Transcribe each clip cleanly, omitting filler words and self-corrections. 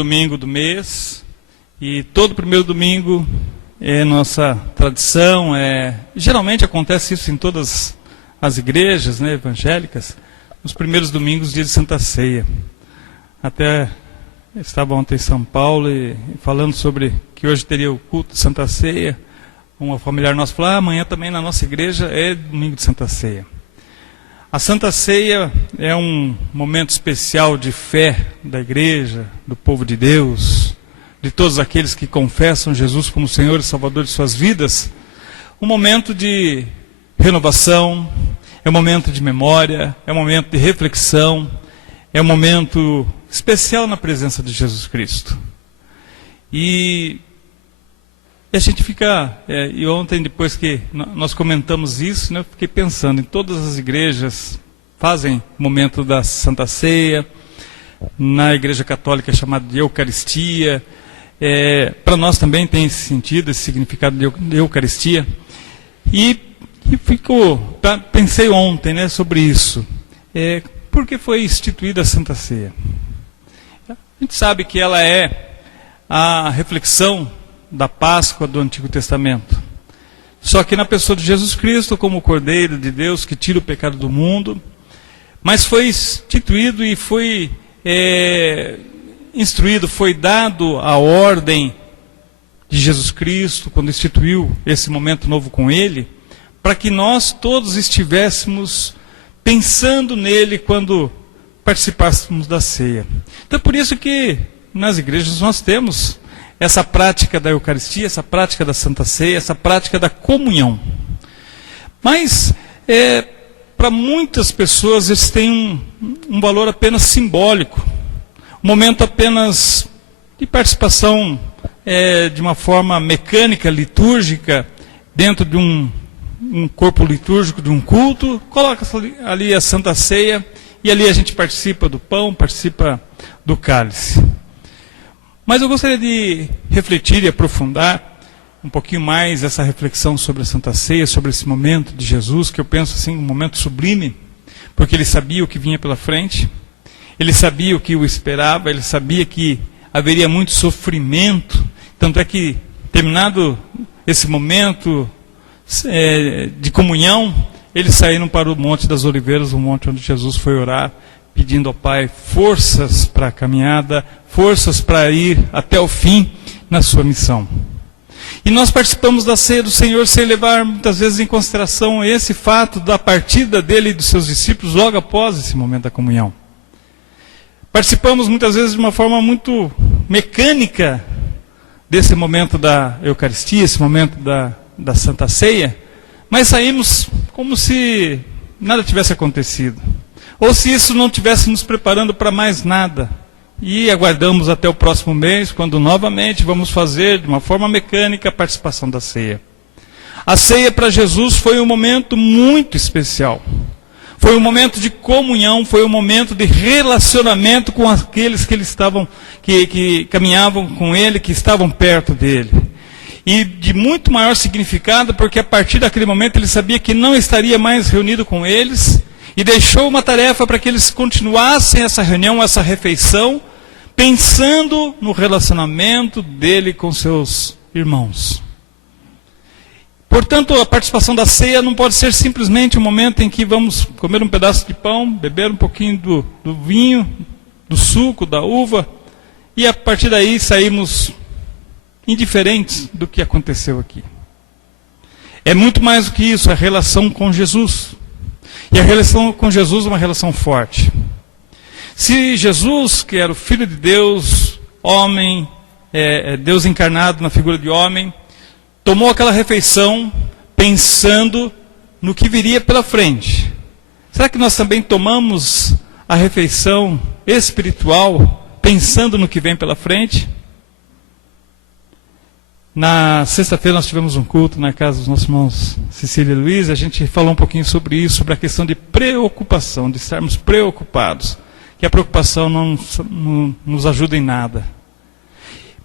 Domingo do mês, e todo primeiro domingo é nossa tradição, geralmente acontece isso em todas as igrejas, né, evangélicas, nos primeiros domingos, dia de Santa Ceia. Até estava ontem em São Paulo e falando sobre que hoje teria o culto de Santa Ceia. Uma familiar nossa falou, amanhã também na nossa igreja é domingo de Santa Ceia. A Santa Ceia é um momento especial de fé da igreja, do povo de Deus, de todos aqueles que confessam Jesus como Senhor e Salvador de suas vidas. Um momento de renovação, é um momento de memória, é um momento de reflexão, é um momento especial na presença de Jesus Cristo. E a gente fica, e ontem depois que nós comentamos isso, né, eu fiquei pensando, em todas as igrejas fazem o momento da Santa Ceia, na igreja católica é chamado de Eucaristia, para nós também tem esse sentido, esse significado de Eucaristia, e pensei ontem, né, sobre isso, por que foi instituída a Santa Ceia? A gente sabe que ela é a reflexão da Páscoa do Antigo Testamento. Só que na pessoa de Jesus Cristo, como o Cordeiro de Deus que tira o pecado do mundo, mas foi instituído e foi instruído, foi dado a ordem de Jesus Cristo, quando instituiu esse momento novo com Ele, para que nós todos estivéssemos pensando nele quando participássemos da ceia. Então por isso que nas igrejas nós temos essa prática da Eucaristia, essa prática da Santa Ceia, essa prática da comunhão. Mas, para muitas pessoas, eles têm um valor apenas simbólico. Um momento apenas de participação de uma forma mecânica, litúrgica, dentro de um corpo litúrgico, de um culto, coloca ali a Santa Ceia, e ali a gente participa do pão, participa do cálice. Mas eu gostaria de refletir e aprofundar um pouquinho mais essa reflexão sobre a Santa Ceia, sobre esse momento de Jesus, que eu penso assim, um momento sublime, porque ele sabia o que vinha pela frente, ele sabia o que o esperava, ele sabia que haveria muito sofrimento, tanto é que, terminado esse momento de comunhão, eles saíram para o Monte das Oliveiras, o monte onde Jesus foi orar, pedindo ao Pai forças para a caminhada, forças para ir até o fim na sua missão. E nós participamos da ceia do Senhor sem levar muitas vezes em consideração esse fato da partida dele e dos seus discípulos logo após esse momento da comunhão. Participamos muitas vezes de uma forma muito mecânica desse momento da Eucaristia, esse momento da Santa Ceia, mas saímos como se nada tivesse acontecido. Ou se isso não estivesse nos preparando para mais nada. E aguardamos até o próximo mês, quando novamente vamos fazer, de uma forma mecânica, a participação da ceia. A ceia para Jesus foi um momento muito especial. Foi um momento de comunhão, foi um momento de relacionamento com aqueles que caminhavam com Ele, que estavam perto dele. E de muito maior significado, porque a partir daquele momento ele sabia que não estaria mais reunido com eles, e deixou uma tarefa para que eles continuassem essa reunião, essa refeição, pensando no relacionamento dele com seus irmãos. Portanto, a participação da ceia não pode ser simplesmente um momento em que vamos comer um pedaço de pão, beber um pouquinho do vinho, do suco, da uva, e a partir daí saímos indiferentes do que aconteceu aqui. É muito mais do que isso, a relação com Jesus. E a relação com Jesus é uma relação forte. Se Jesus, que era o Filho de Deus, homem, Deus encarnado na figura de homem, tomou aquela refeição pensando no que viria pela frente, será que nós também tomamos a refeição espiritual pensando no que vem pela frente? Na sexta-feira nós tivemos um culto na casa dos nossos irmãos Cecília e Luiz, a gente falou um pouquinho sobre isso, sobre a questão de preocupação, de estarmos preocupados, que a preocupação não nos ajuda em nada.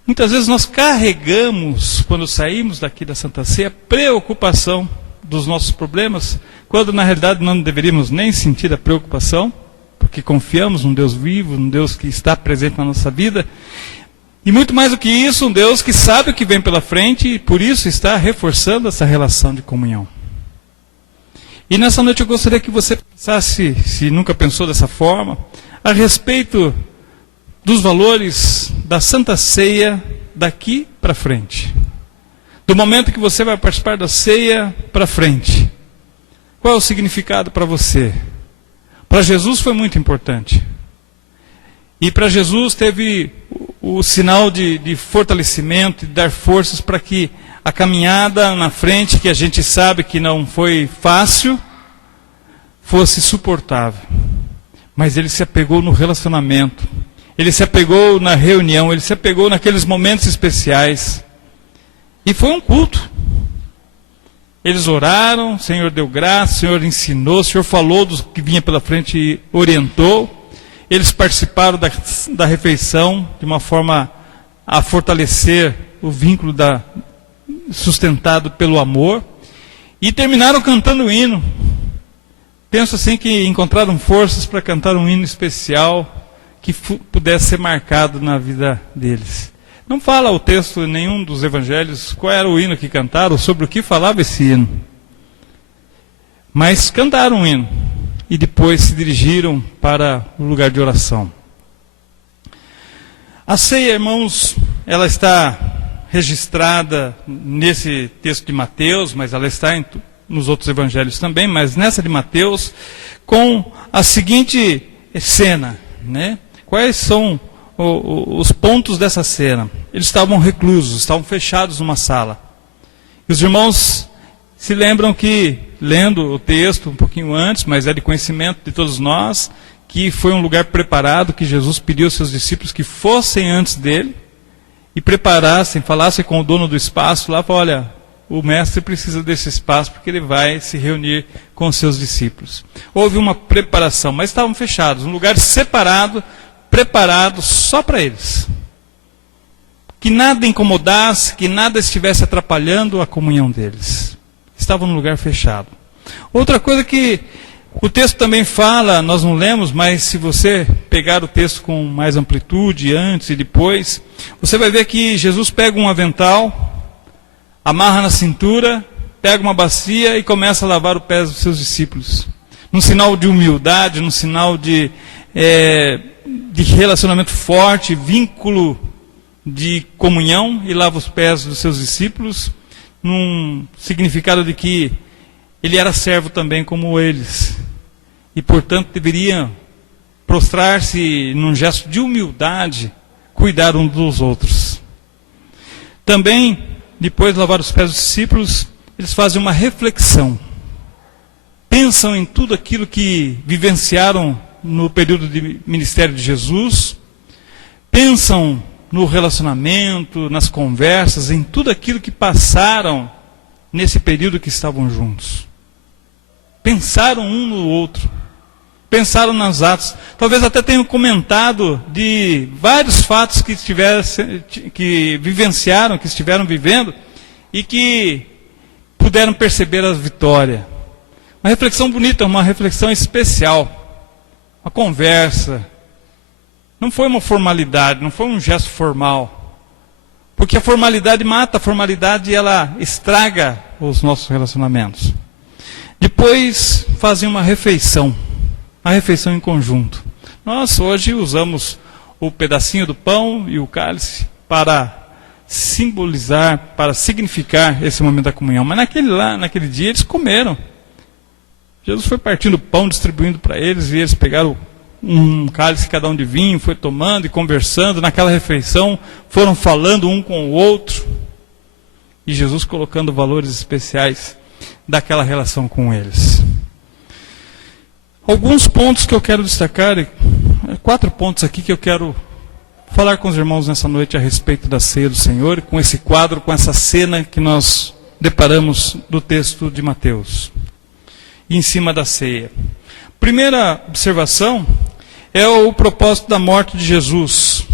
Muitas vezes nós carregamos, quando saímos daqui da Santa Ceia, preocupação dos nossos problemas, quando na realidade não deveríamos nem sentir a preocupação, porque confiamos num Deus vivo, num Deus que está presente na nossa vida, E muito mais do que isso, um Deus que sabe o que vem pela frente e por isso está reforçando essa relação de comunhão. E nessa noite eu gostaria que você pensasse, se nunca pensou dessa forma, a respeito dos valores da Santa Ceia daqui para frente. Do momento que você vai participar da ceia para frente. Qual é o significado para você? Para Jesus foi muito importante. E para Jesus teve o sinal de fortalecimento, de dar forças para que a caminhada na frente, que a gente sabe que não foi fácil, fosse suportável. Mas ele se apegou no relacionamento. Ele se apegou na reunião, ele se apegou naqueles momentos especiais. E foi um culto. Eles oraram, o Senhor deu graça, o Senhor ensinou, o Senhor falou do que vinha pela frente e orientou. Eles participaram da refeição de uma forma a fortalecer o vínculo sustentado pelo amor. E terminaram cantando o hino. Penso assim que encontraram forças para cantar um hino especial que pudesse ser marcado na vida deles. Não fala o texto em nenhum dos evangelhos qual era o hino que cantaram, sobre o que falava esse hino. Mas cantaram um hino e depois se dirigiram para o lugar de oração. A ceia, irmãos, ela está registrada nesse texto de Mateus, mas ela está nos outros evangelhos também, mas nessa de Mateus, com a seguinte cena, né? Quais são os pontos dessa cena? Eles estavam reclusos, estavam fechados numa sala. E os irmãos se lembram que, lendo o texto um pouquinho antes, mas é de conhecimento de todos nós, que foi um lugar preparado, que Jesus pediu aos seus discípulos que fossem antes dele e preparassem, falassem com o dono do espaço lá, olha, o mestre precisa desse espaço porque ele vai se reunir com os seus discípulos. Houve uma preparação, mas estavam fechados, um lugar separado, preparado só para eles. Que nada incomodasse, que nada estivesse atrapalhando a comunhão deles. Estavam num lugar fechado. Outra coisa que o texto também fala, nós não lemos, mas se você pegar o texto com mais amplitude, antes e depois, você vai ver que Jesus pega um avental, amarra na cintura, pega uma bacia e começa a lavar os pés dos seus discípulos. Num sinal de humildade, num sinal de relacionamento forte, vínculo de comunhão, e lava os pés dos seus discípulos, num significado de que ele era servo também como eles, e portanto deveria prostrar-se num gesto de humildade, cuidar uns dos outros. Também, depois de lavar os pés dos discípulos, eles fazem uma reflexão, pensam em tudo aquilo que vivenciaram no período de ministério de Jesus, pensam no relacionamento, nas conversas, em tudo aquilo que passaram nesse período que estavam juntos. Pensaram um no outro, pensaram nos atos, talvez até tenham comentado de vários fatos que vivenciaram, que estiveram vivendo, e que puderam perceber a vitória. Uma reflexão bonita, uma reflexão especial. Uma conversa, não foi uma formalidade, não foi um gesto formal, porque a formalidade mata, a formalidade ela estraga os nossos relacionamentos. Depois fazem uma refeição em conjunto. Nós hoje usamos o pedacinho do pão e o cálice para simbolizar, para significar esse momento da comunhão, mas naquele dia eles comeram. Jesus foi partindo o pão, distribuindo para eles, e eles pegaram um cálice, cada um de vinho, foi tomando e conversando. Naquela refeição, foram falando um com o outro. E Jesus colocando valores especiais daquela relação com eles. Alguns pontos que eu quero destacar, 4 pontos aqui que eu quero falar com os irmãos nessa noite a respeito da ceia do Senhor, com esse quadro, com essa cena que nós deparamos do texto de Mateus. Em cima da ceia. Primeira observação é o propósito da morte de Jesus.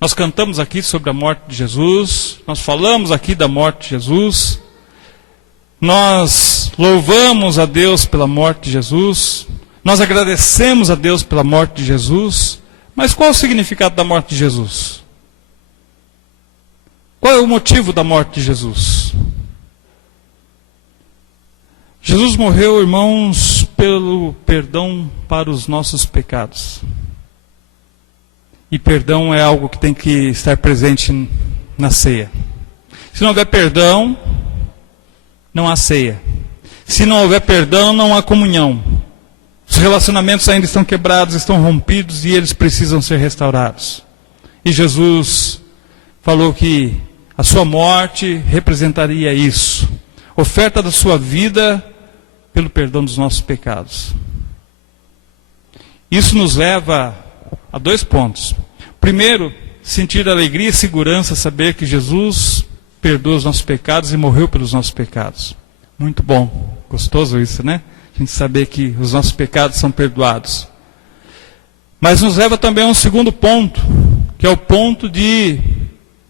Nós cantamos aqui sobre a morte de Jesus, nós falamos aqui da morte de Jesus, nós louvamos a Deus pela morte de Jesus, nós agradecemos a Deus pela morte de Jesus, mas qual o significado da morte de Jesus? Qual é o motivo da morte de Jesus? Jesus morreu, irmãos, pelo perdão para os nossos pecados. E perdão é algo que tem que estar presente na ceia. Se não houver perdão, não há ceia. Se não houver perdão, não há comunhão. Os relacionamentos ainda estão quebrados, estão rompidos e eles precisam ser restaurados. E Jesus falou que a sua morte representaria isso. Oferta da sua vida pelo perdão dos nossos pecados. Isso nos leva a 2 pontos. Primeiro, sentir alegria e segurança, saber que Jesus perdoa os nossos pecados e morreu pelos nossos pecados. Muito bom, gostoso isso, né? A gente saber que os nossos pecados são perdoados. Mas nos leva também a um segundo ponto, que é o ponto de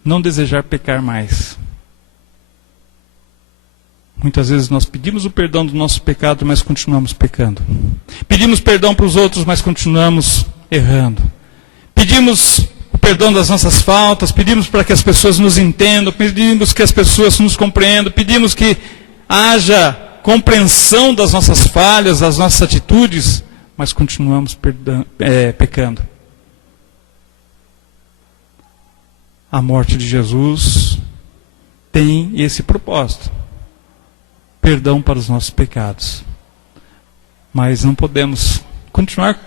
não desejar pecar mais. Muitas vezes nós pedimos o perdão do nosso pecado, mas continuamos pecando. Pedimos perdão para os outros, mas continuamos errando. Pedimos o perdão das nossas faltas, pedimos para que as pessoas nos entendam, pedimos que as pessoas nos compreendam, pedimos que haja compreensão das nossas falhas, das nossas atitudes, mas continuamos pecando. A morte de Jesus tem esse propósito. Perdão para os nossos pecados. Mas não podemos continuar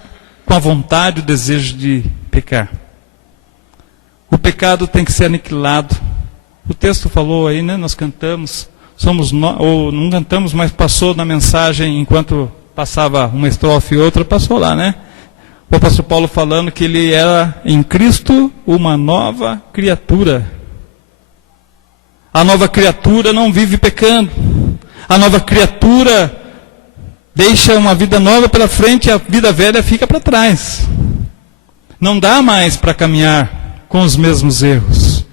com a vontade e o desejo de pecar. O pecado tem que ser aniquilado. O texto falou aí, né? Nós cantamos, ou não cantamos, mas passou na mensagem, enquanto passava uma estrofe e outra, passou lá, né? O apóstolo Paulo falando que ele era em Cristo uma nova criatura. A nova criatura não vive pecando. A nova criatura deixa uma vida nova pela frente e a vida velha fica para trás. Não dá mais para caminhar com os mesmos erros.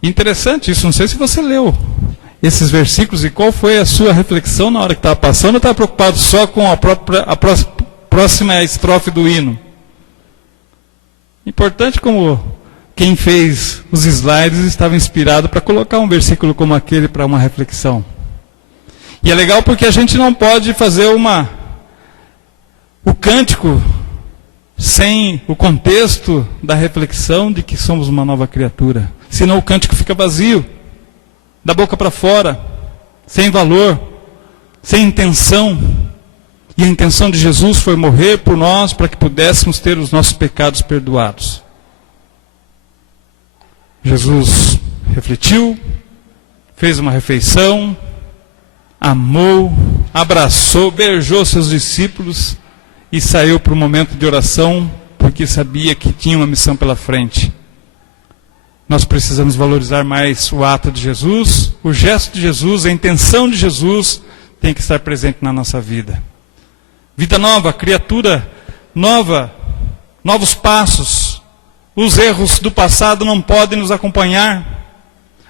Interessante isso, não sei se você leu esses versículos e qual foi a sua reflexão na hora que estava passando, ou estava preocupado só com a próxima estrofe do hino? Importante como quem fez os slides estava inspirado para colocar um versículo como aquele para uma reflexão. E é legal porque a gente não pode fazer o cântico sem o contexto da reflexão de que somos uma nova criatura. Senão o cântico fica vazio, da boca para fora, sem valor, sem intenção. E a intenção de Jesus foi morrer por nós para que pudéssemos ter os nossos pecados perdoados. Jesus refletiu, fez uma refeição, amou, abraçou, beijou seus discípulos e saiu para o momento de oração, porque sabia que tinha uma missão pela frente. Nós precisamos valorizar mais o ato de Jesus, o gesto de Jesus, a intenção de Jesus tem que estar presente na nossa vida. Vida nova, criatura nova, novos passos. Os erros do passado não podem nos acompanhar.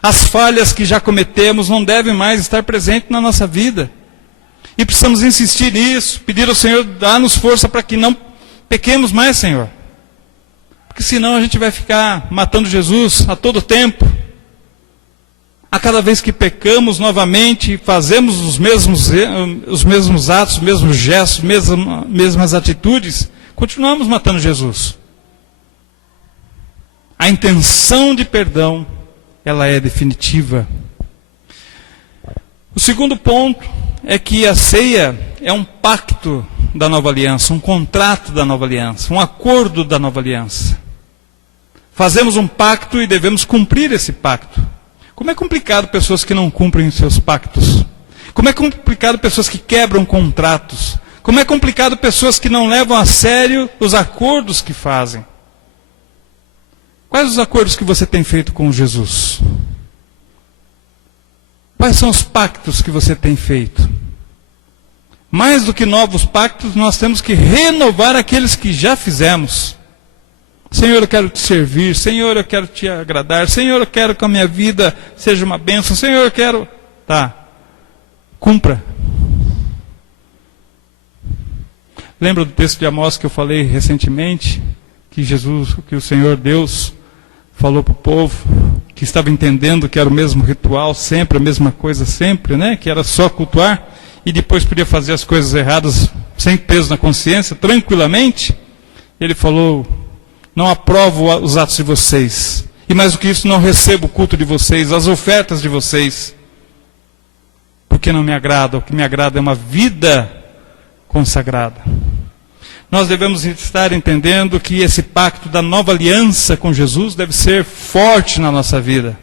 As falhas que já cometemos não devem mais estar presentes na nossa vida. E precisamos insistir nisso, pedir ao Senhor, dar-nos força para que não pequemos mais, Senhor. Porque senão a gente vai ficar matando Jesus a todo tempo. A cada vez que pecamos novamente, fazemos os mesmos atos, os mesmos gestos, mesmas atitudes, continuamos matando Jesus. A intenção de perdão, ela é definitiva. O segundo ponto é que a ceia é um pacto da nova aliança, um contrato da nova aliança, um acordo da nova aliança. Fazemos um pacto e devemos cumprir esse pacto. Como é complicado pessoas que não cumprem os seus pactos. Como é complicado pessoas que quebram contratos. Como é complicado pessoas que não levam a sério os acordos que fazem. Quais os acordos que você tem feito com Jesus? Quais são os pactos que você tem feito? Mais do que novos pactos, nós temos que renovar aqueles que já fizemos. Senhor, eu quero te servir. Senhor, eu quero te agradar. Senhor, eu quero que a minha vida seja uma bênção. Senhor, eu quero... Tá. Cumpra. Lembra do texto de Amós que eu falei recentemente? Que o Senhor Deus falou para o povo que estava entendendo que era o mesmo ritual sempre, a mesma coisa sempre, né? Que era só cultuar e depois podia fazer as coisas erradas sem peso na consciência, tranquilamente. Ele falou: não aprovo os atos de vocês, e mais do que isso, não recebo o culto de vocês, as ofertas de vocês, porque não me agrada. O que me agrada é uma vida consagrada. Nós devemos estar entendendo que esse pacto da nova aliança com Jesus deve ser forte na nossa vida.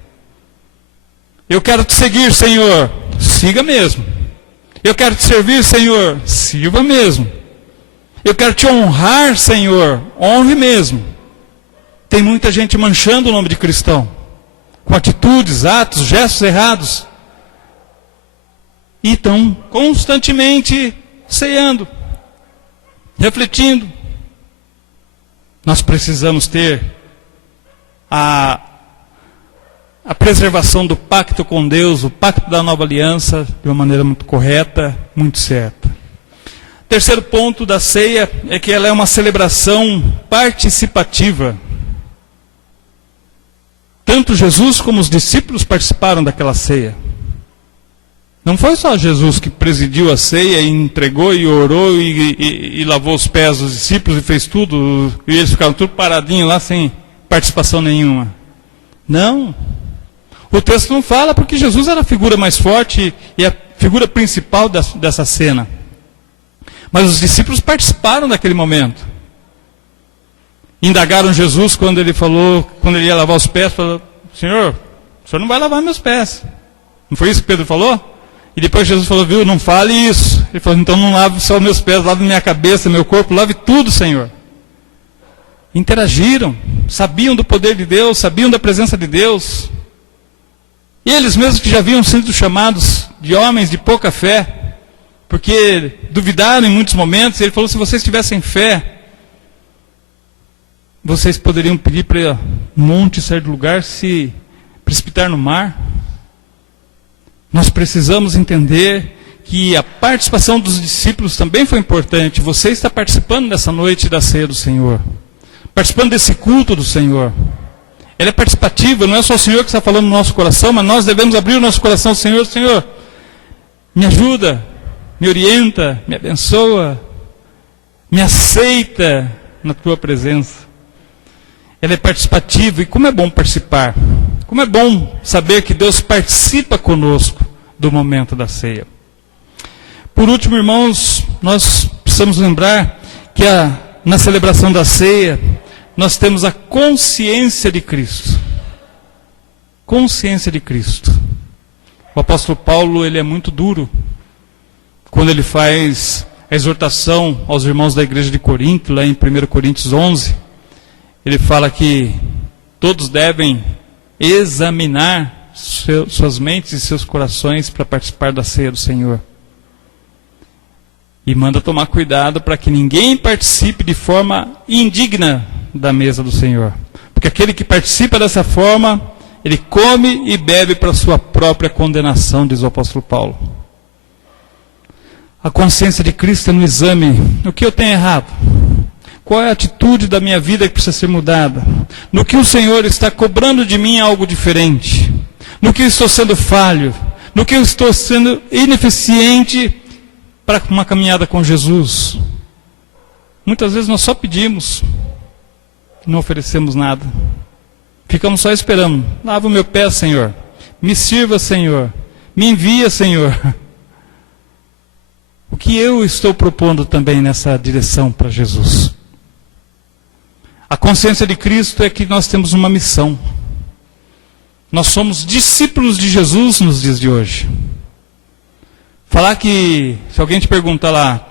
Eu quero te seguir, Senhor, siga mesmo. Eu quero te servir, Senhor, sirva mesmo. Eu quero te honrar, Senhor, honre mesmo. Tem muita gente manchando o nome de cristão, com atitudes, atos, gestos errados, e estão constantemente ceando, refletindo. Nós precisamos ter a preservação do pacto com Deus, o pacto da nova aliança, de uma maneira muito correta, muito certa. Terceiro ponto da ceia é que ela é uma celebração participativa. Tanto Jesus como os discípulos participaram daquela ceia. Não foi só Jesus que presidiu a ceia e entregou e orou e lavou os pés dos discípulos e fez tudo, e eles ficaram tudo paradinhos lá sem participação nenhuma. Não. O texto não fala porque Jesus era a figura mais forte e a figura principal dessa cena. Mas os discípulos participaram daquele momento. Indagaram Jesus quando ele ia lavar os pés, falou: Senhor, o senhor não vai lavar meus pés. Não foi isso que Pedro falou? E depois Jesus falou: viu, não fale isso. Ele falou: então não lave só meus pés, lave minha cabeça, meu corpo, lave tudo, Senhor. Interagiram, sabiam do poder de Deus, sabiam da presença de Deus. E eles mesmos que já haviam sido chamados de homens de pouca fé, porque duvidaram em muitos momentos, ele falou: se vocês tivessem fé, vocês poderiam pedir para um monte sair do lugar, se precipitar no mar. Nós precisamos entender que a participação dos discípulos também foi importante. Você está participando nessa noite da ceia do Senhor, participando desse culto do Senhor. Ela é participativa, não é só o Senhor que está falando no nosso coração, mas nós devemos abrir o nosso coração ao Senhor. Senhor, me ajuda, me orienta, me abençoa, me aceita na tua presença. Ela é participativa, e como é bom participar. Como é bom saber que Deus participa conosco do momento da ceia. Por último, irmãos, nós precisamos lembrar que na celebração da ceia, nós temos a consciência de Cristo. Consciência de Cristo. O apóstolo Paulo, ele é muito duro quando ele faz a exortação aos irmãos da igreja de Corinto, lá em 1 Coríntios 11. Ele fala que todos devem examinar suas mentes e seus corações para participar da ceia do Senhor. E manda tomar cuidado para que ninguém participe de forma indigna da mesa do Senhor. Porque aquele que participa dessa forma, ele come e bebe para sua própria condenação, diz o apóstolo Paulo. A consciência de Cristo é no exame. O que eu tenho errado? Qual é a atitude da minha vida que precisa ser mudada? No que o Senhor está cobrando de mim algo diferente? No que eu estou sendo falho? No que eu estou sendo ineficiente para uma caminhada com Jesus? Muitas vezes nós só pedimos, não oferecemos nada. Ficamos só esperando. Lava o meu pé, Senhor. Me sirva, Senhor. Me envia, Senhor. O que eu estou propondo também nessa direção para Jesus? A consciência de Cristo é que nós temos uma missão. Nós somos discípulos de Jesus nos dias de hoje. Falar que, se alguém te perguntar lá,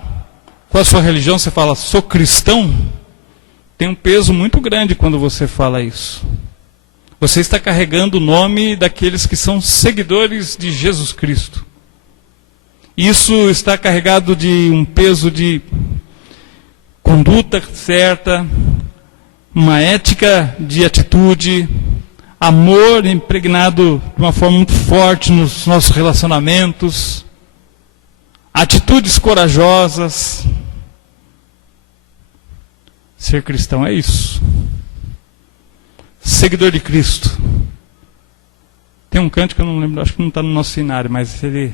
qual é a sua religião, você fala, sou cristão, tem um peso muito grande quando você fala isso. Você está carregando o nome daqueles que são seguidores de Jesus Cristo. Isso está carregado de um peso de conduta certa, uma ética de atitude, amor impregnado de uma forma muito forte nos nossos relacionamentos, atitudes corajosas. Ser cristão é isso. seguidor de Cristo. Tem um cântico, eu não lembro, acho que não está no nosso cenário, mas ele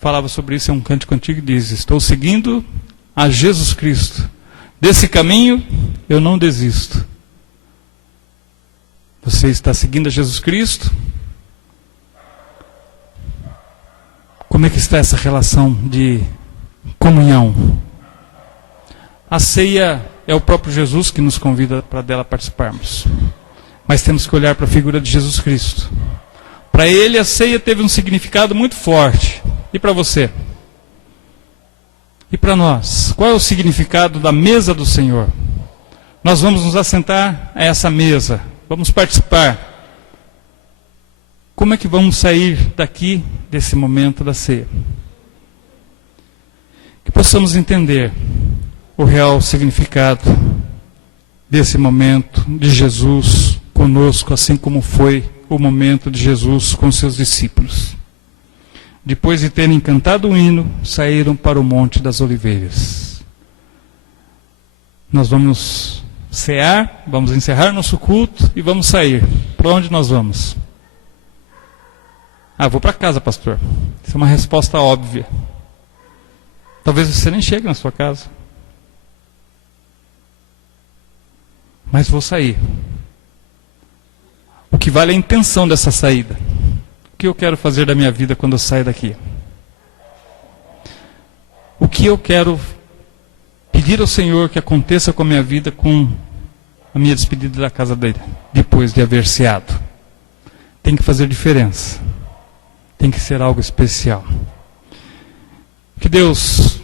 falava sobre isso, é um cântico antigo que diz: estou seguindo a Jesus Cristo. Desse caminho eu não desisto. Você está seguindo a Jesus Cristo? Como é que está essa relação de comunhão? A ceia é o próprio Jesus que nos convida para dela participarmos. Mas temos que olhar para a figura de Jesus Cristo. Para ele a ceia teve um significado muito forte. E para você? E para nós? Qual é o significado da mesa do Senhor? Nós vamos nos assentar a essa mesa. Vamos participar. Como é que vamos sair daqui, desse momento da ceia? Que possamos entender o real significado desse momento de Jesus conosco, assim como foi o momento de Jesus com seus discípulos. Depois de terem cantado o hino, saíram para o Monte das Oliveiras. Nós vamos cear, vamos encerrar nosso culto e vamos sair. Para onde nós vamos? Vou para casa, pastor. Isso é uma resposta óbvia. Talvez você nem chegue na sua casa. Mas vou sair. O que vale é a intenção dessa saída. O que eu quero fazer da minha vida quando eu sair daqui? O que eu quero pedir ao Senhor que aconteça com a minha vida, com a minha despedida da casa dele, depois de haver ceado? Tem que fazer diferença. Tem que ser algo especial. Que Deus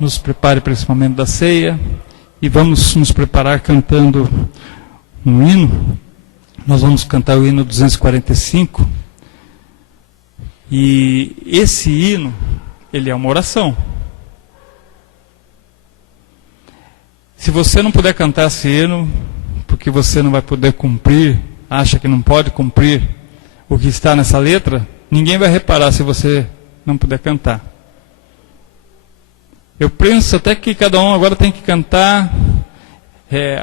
nos prepare para esse momento da ceia. E vamos nos preparar cantando um hino. Nós vamos cantar o hino 245. E esse hino, ele é uma oração. Se você não puder cantar esse hino, porque você não vai poder cumprir, acha que não pode cumprir o que está nessa letra, ninguém vai reparar se você não puder cantar. Eu penso até que cada um agora tem que cantar.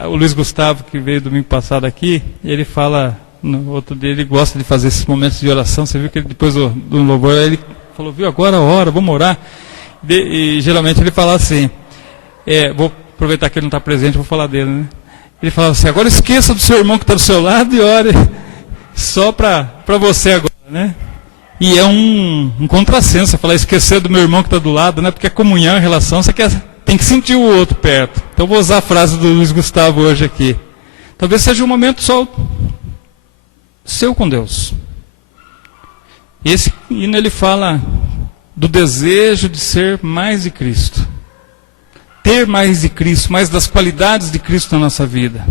O Luiz Gustavo, que veio domingo passado aqui, ele fala, no outro dia, ele gosta de fazer esses momentos de oração. Você viu que depois do louvor, ele falou, viu, agora a hora, vamos orar. E geralmente ele fala assim, vou aproveitar que ele não está presente, vou falar dele, né? Ele fala assim, agora esqueça do seu irmão que está do seu lado e ore só para você agora, né? E é um contrassenso falar esquecer do meu irmão que está do lado, né? Porque a comunhão, a relação, você tem que sentir o outro perto. Então vou usar a frase do Luiz Gustavo hoje aqui. Talvez seja um momento só seu com Deus. Esse hino ele fala do desejo de ser mais de Cristo. Ter mais de Cristo, mais das qualidades de Cristo na nossa vida.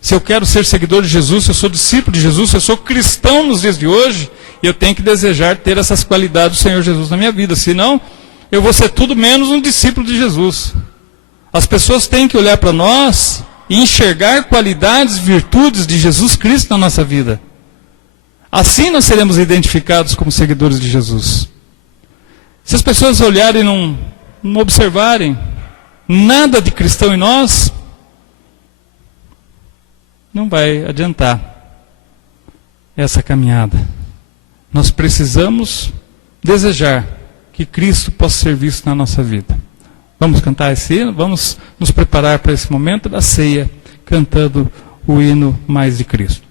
Se eu quero ser seguidor de Jesus, se eu sou discípulo de Jesus, se eu sou cristão nos dias de hoje, eu tenho que desejar ter essas qualidades do Senhor Jesus na minha vida. Senão, eu vou ser tudo menos um discípulo de Jesus. As pessoas têm que olhar para nós e enxergar qualidades, virtudes de Jesus Cristo na nossa vida. Assim nós seremos identificados como seguidores de Jesus. Se as pessoas olharem e não observarem nada de cristão em nós, não vai adiantar essa caminhada. Nós precisamos desejar que Cristo possa ser visto na nossa vida. Vamos cantar esse hino, vamos nos preparar para esse momento da ceia, cantando o hino mais de Cristo.